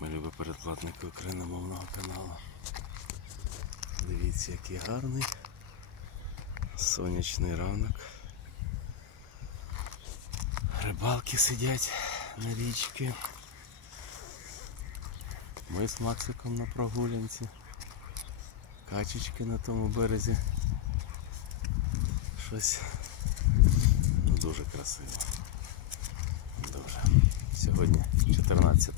Ми любимо передплатники україномовного каналу. Дивіться, який гарний сонячний ранок. Рибалки сидять на річці. Ми з Максиком на прогулянці. Качечки на тому березі. Щось ну, дуже красиво. Дуже. Сьогодні 14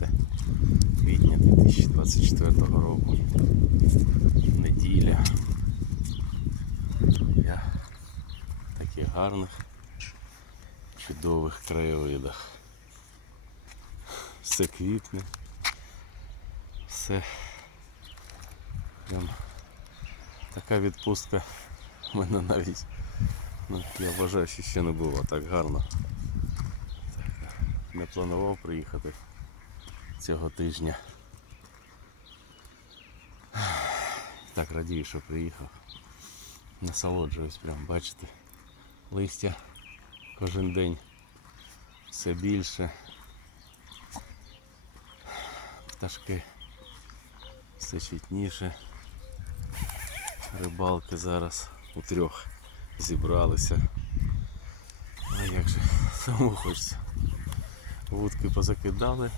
квітня 2024 року. Неділя. Я в таких гарних, чудових краєвидах. Все квітне. Все прям така відпустка в мене навіть ну, я вважаю, що ще не було так гарно. Не планував приїхати цього тижня. Так радію, що приїхав. Насолоджуюсь прям, бачите. Листя кожен день все більше. Пташки все чутніше. Рибалки зараз у трьох зібралися. А як же самому хочеться. Вудки позакидали,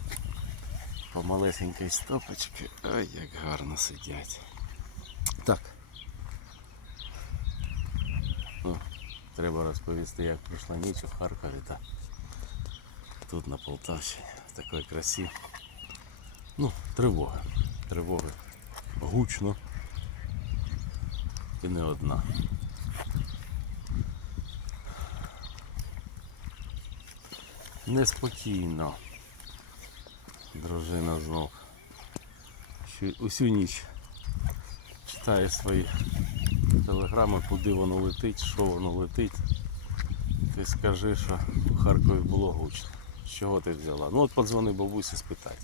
по малесенькій стопочці. Ой, як гарно сидять. Так. Ну, треба розповісти, як пройшла ніч у Харкові та тут на Полтавщині. В такій красі. Ну, тривога. Тривоги. Гучно. І не одна. Неспокійно. Дружина знов. Усю ніч читає свої телеграми, куди воно летить, що воно летить. Ти скажи, що в Харкові було гучно. З чого ти взяла? Ну от подзвони бабусі, спитай.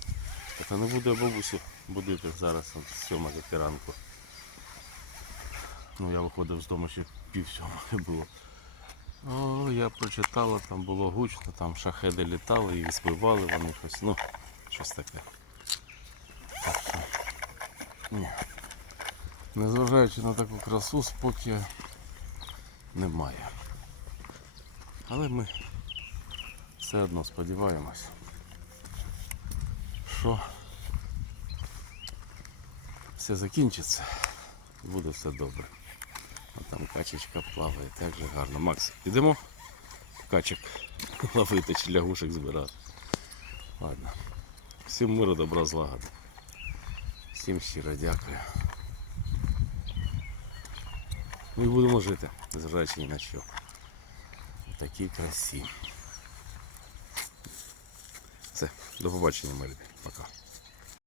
Та не буде бабусі будити зараз з 7 ранку. Ну я виходив з дому ще пів сьомої було. О, я прочитала, там було гучно, там шахеди літали і збивали вони щось, ну, щось таке. Так що, ні. Незважаючи на таку красу, спокою немає. Але ми все одно сподіваємось, що все закінчиться буде все добре. А там качечка плаває, так же гарно. Макс, підемо качок ловити чи лягушек збирати. Ладно. Всім миру, добра, злагоди. Всім щиро дякую. Ми будемо жити, незважаючи ні на що. Такій красі. Все, до побачення, мої. Пока.